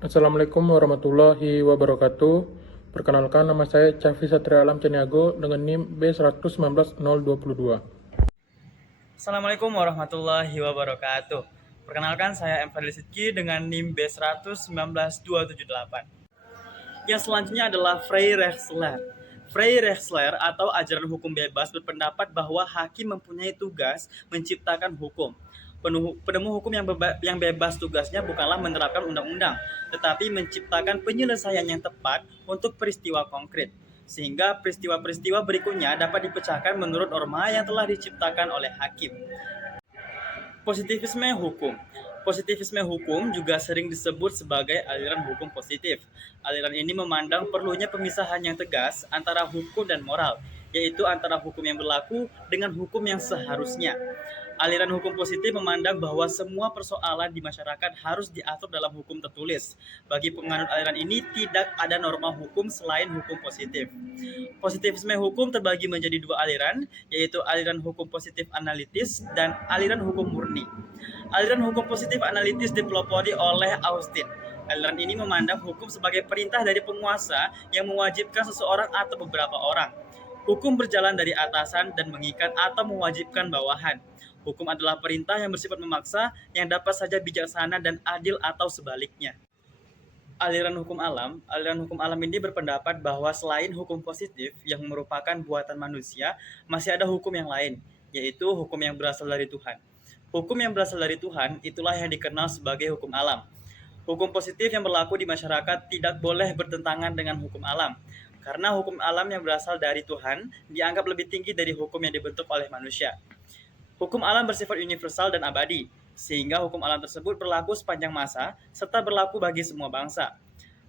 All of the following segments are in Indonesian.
Assalamualaikum warahmatullahi wabarakatuh. Perkenalkan, nama saya Cafi Satria Alam Caniago dengan NIM B119022. Assalamualaikum warahmatullahi wabarakatuh. Perkenalkan, saya M. Fadil Sidki dengan NIM B119278. Yang selanjutnya adalah Freirechsler. Freirechsler atau ajaran hukum bebas berpendapat bahwa hakim mempunyai tugas menciptakan hukum. Penemu hukum yang bebas tugasnya bukanlah menerapkan undang-undang, tetapi menciptakan penyelesaian yang tepat untuk peristiwa konkret, sehingga peristiwa-peristiwa berikutnya dapat dipecahkan menurut norma yang telah diciptakan oleh hakim. Positivisme hukum. Positivisme hukum juga sering disebut sebagai aliran hukum positif. Aliran ini memandang perlunya pemisahan yang tegas antara hukum dan moral, yaitu antara hukum yang berlaku dengan hukum yang seharusnya. Aliran hukum positif memandang bahwa semua persoalan di masyarakat harus diatur dalam hukum tertulis. Bagi penganut aliran ini, tidak ada norma hukum selain hukum positif. Positivisme hukum terbagi menjadi dua aliran, yaitu aliran hukum positif analitis dan aliran hukum murni. Aliran hukum positif analitis dipelopori oleh Austin. Aliran ini memandang hukum sebagai perintah dari penguasa yang mewajibkan seseorang atau beberapa orang. Hukum berjalan dari atasan dan mengikat atau mewajibkan bawahan. Hukum adalah perintah yang bersifat memaksa, yang dapat saja bijaksana dan adil atau sebaliknya. Aliran hukum alam ini berpendapat bahwa selain hukum positif yang merupakan buatan manusia, masih ada hukum yang lain, yaitu hukum yang berasal dari Tuhan. Hukum yang berasal dari Tuhan itulah yang dikenal sebagai hukum alam. Hukum positif yang berlaku di masyarakat tidak boleh bertentangan dengan hukum alam, karena hukum alam yang berasal dari Tuhan dianggap lebih tinggi dari hukum yang dibentuk oleh manusia. Hukum alam bersifat universal dan abadi, sehingga hukum alam tersebut berlaku sepanjang masa serta berlaku bagi semua bangsa.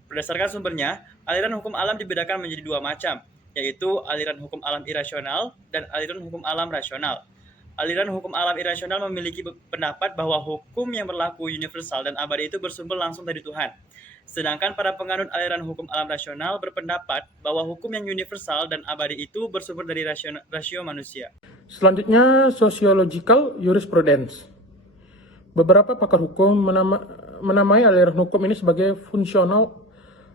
Berdasarkan sumbernya, aliran hukum alam dibedakan menjadi dua macam, yaitu aliran hukum alam irasional dan aliran hukum alam rasional. Aliran hukum alam irasional memiliki pendapat bahwa hukum yang berlaku universal dan abadi itu bersumber langsung dari Tuhan. Sedangkan para penganut aliran hukum alam rasional berpendapat bahwa hukum yang universal dan abadi itu bersumber dari rasio manusia. Selanjutnya, sociological jurisprudence. Beberapa pakar hukum menamai aliran hukum ini sebagai fungsional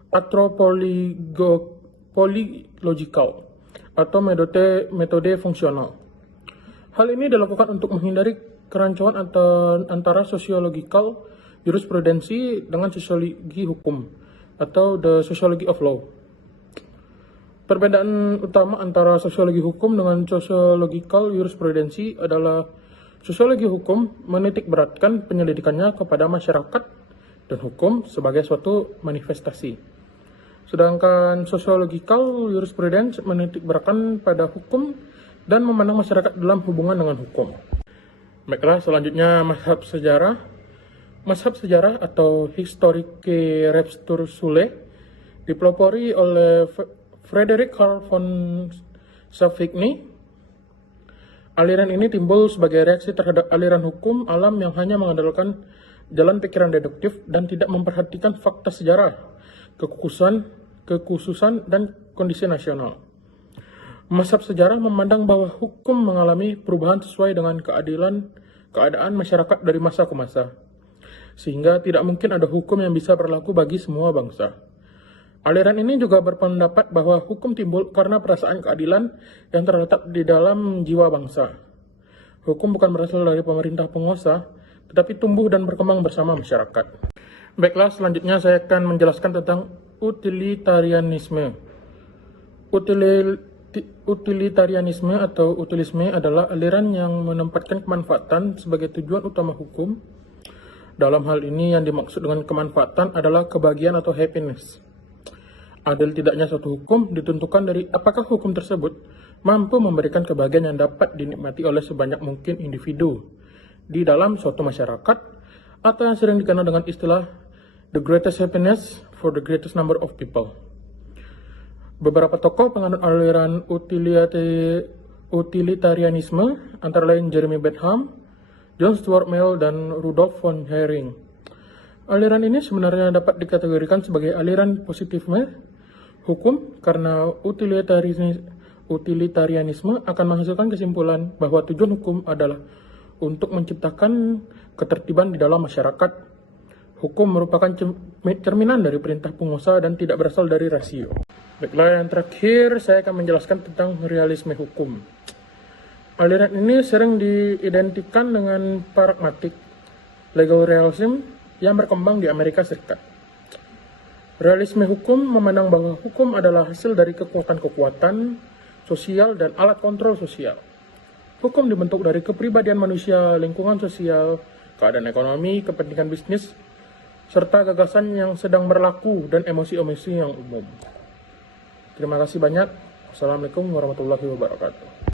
anthropological atau metode fungsional. Hal ini dilakukan untuk menghindari kerancuan antara sociological jurisprudensi dengan sosiologi hukum atau the sociology of law. Perbedaan utama antara sosiologi hukum dengan sociological jurisprudensi adalah sosiologi hukum menitik beratkan penyelidikannya kepada masyarakat dan hukum sebagai suatu manifestasi. Sedangkan sociological jurisprudence menitik beratkan pada hukum dan memandang masyarakat dalam hubungan dengan hukum. Baiklah, selanjutnya mazhab sejarah. Mazhab sejarah atau Historische Rechtsschule dipelopori oleh Friedrich Karl von Savigny. Aliran ini timbul sebagai reaksi terhadap aliran hukum alam yang hanya mengandalkan jalan pikiran deduktif dan tidak memperhatikan fakta sejarah, kekhususan dan kondisi nasional. Mazhab sejarah memandang bahwa hukum mengalami perubahan sesuai dengan keadaan masyarakat dari masa ke masa, sehingga tidak mungkin ada hukum yang bisa berlaku bagi semua bangsa. Aliran ini juga berpendapat bahwa hukum timbul karena perasaan keadilan yang terletak di dalam jiwa bangsa. Hukum bukan berasal dari pemerintah penguasa, tetapi tumbuh dan berkembang bersama masyarakat. Baiklah, selanjutnya saya akan menjelaskan tentang utilitarianisme. Utilitarianisme atau utilisme adalah aliran yang menempatkan kemanfaatan sebagai tujuan utama hukum. Dalam hal ini yang dimaksud dengan kemanfaatan adalah kebahagiaan atau happiness. Adil tidaknya suatu hukum ditentukan dari apakah hukum tersebut mampu memberikan kebahagiaan yang dapat dinikmati oleh sebanyak mungkin individu di dalam suatu masyarakat, atau yang sering dikenal dengan istilah the greatest happiness for the greatest number of people. Beberapa tokoh penganut aliran utilitarianisme antara lain Jeremy Bentham, John Stuart Mill, dan Rudolf von Hering. Aliran ini sebenarnya dapat dikategorikan sebagai aliran positivisme hukum karena utilitarianisme akan menghasilkan kesimpulan bahwa tujuan hukum adalah untuk menciptakan ketertiban di dalam masyarakat. Hukum merupakan cerminan dari perintah pengusaha dan tidak berasal dari rasio. Baiklah, yang terakhir saya akan menjelaskan tentang realisme hukum. Aliran ini sering diidentikan dengan pragmatik legal realism yang berkembang di Amerika Serikat. Realisme hukum memandang bahwa hukum adalah hasil dari kekuatan-kekuatan sosial dan alat kontrol sosial. Hukum dibentuk dari kepribadian manusia, lingkungan sosial, keadaan ekonomi, kepentingan bisnis, serta gagasan yang sedang berlaku dan emosi-emosi yang umum. Terima kasih banyak. Wassalamualaikum warahmatullahi wabarakatuh.